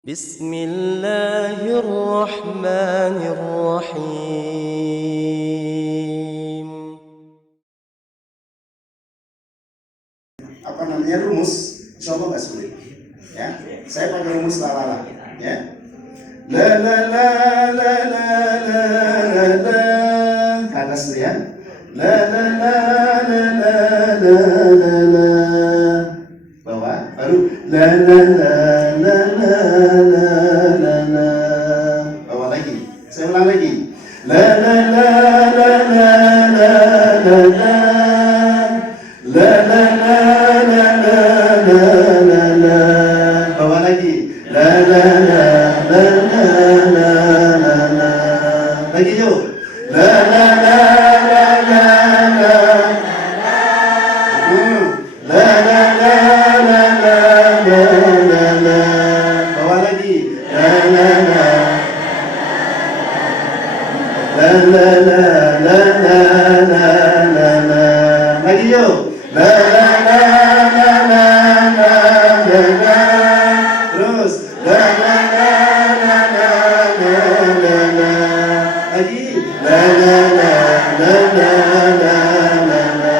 Bismillahirrahmanirrahim. Apa namanya, rumus? Insya Allah nggak sulit. Ya, saya pakai rumus la. Ya, la la la la la la la la. Ke atas tuh ya. La la la la la la la la. Bawah, baru la la la la la la la la. Bawah lagi. Saya ulang lagi. La la la la la la la la. La la la la la la la la. Bawah lagi. La la la la la la la la. Lagi yuk. La la la la la la. La la la la la la la la. Bawah lagi. La la la. La la la la la la la la. Lagi yuk. La la la la la la la la. Terus la la la la la la la la. Lagi la la la la la la la la.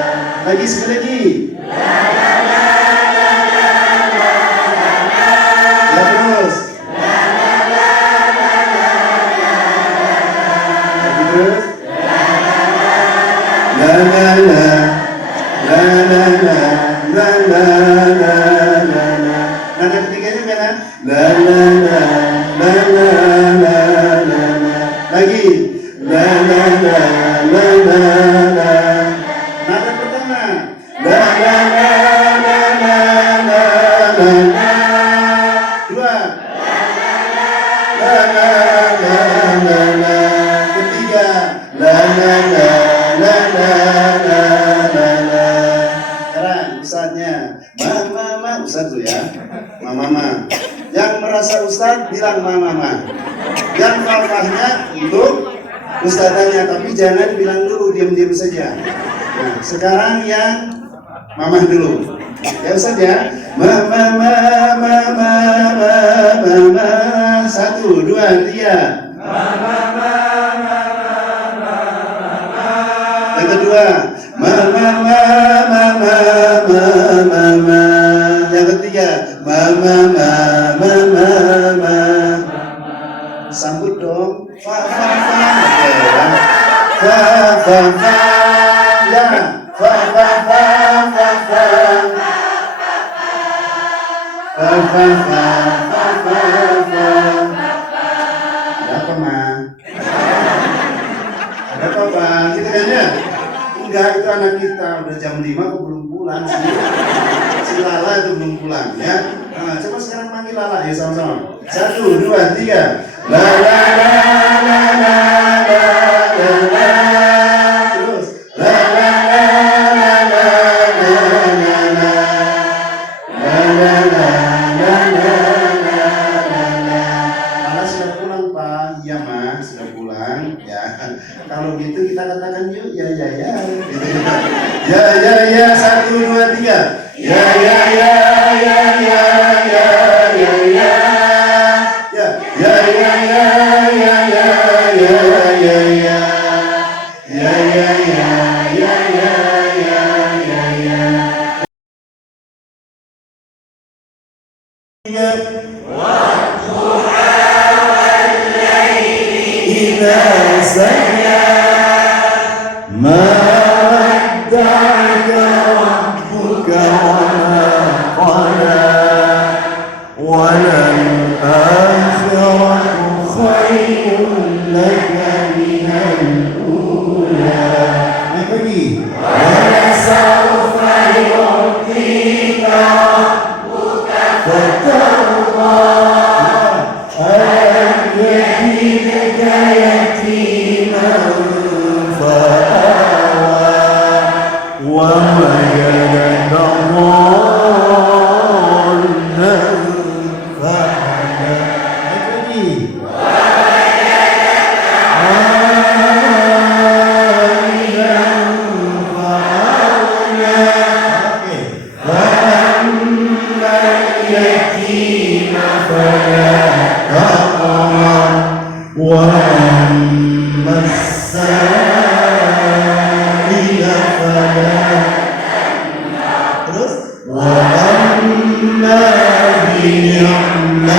Lagi sekali lagi. La la la la la la la la. Ya terus. La la la la la la la. Lagi terus. La la la. La la la la la la la la. Nada ketiganya mana? La la la la la la la la. Lagi. La la la la la la. Nada pertama. La la la la la la la la. Dua. La la la la la. Ketiga. La la la la la la la la. Sekarang ustadznya, mama, ustadz tuh ya, mama. Yang merasa ustadz bilang mama. Yang falfahnya untuk ustadzanya, tapi jangan bilang dulu, diam-diam saja. Nah, sekarang yang mamah dulu. Ya ustadz ya, mama. 1, 2, 3. Yang kedua, mama. Yang ketiga, mama. Sambut dong. Fa. Oke, ya. Fa. Ya. Fa. Ada apa, Ma? Ada apa, Bang? Kita kan ya? Enggak, itu anak kita. Udah jam 5 kok belum pulang sih. Si Lala itu belum pulang ya. Nah, coba sekarang panggil Lala ya sama-sama. 1, 2, 3. La la la la la la la la. Terus la la la la la la la la. La la la la la la la la. Lala sudah pulang, Pak. Iya, Mas, sudah pulang ya. Kalau gitu kita katakan yuk ya. Gitu. Ya. 1, 2, 3. Ya.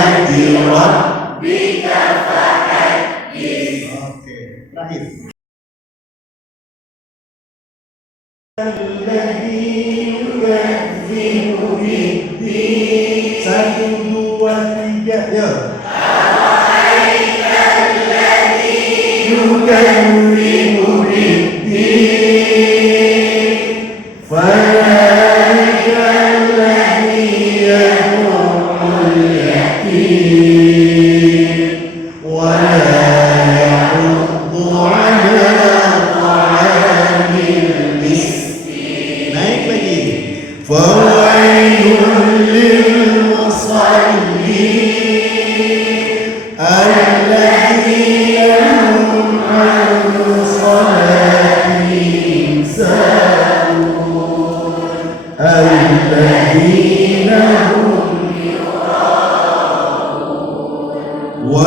ayati rabbika fahaddits. Oke, terakhir. Satu, dua, tiga, ya. Yukallimu biddin fadhalika alladhi yad'ul yatim wa la yahuddu ala ta'amil miskin. Naik lagi. Fawailul lil musallin alladzina hum an salatihim sahun alladzina hum yura'un wa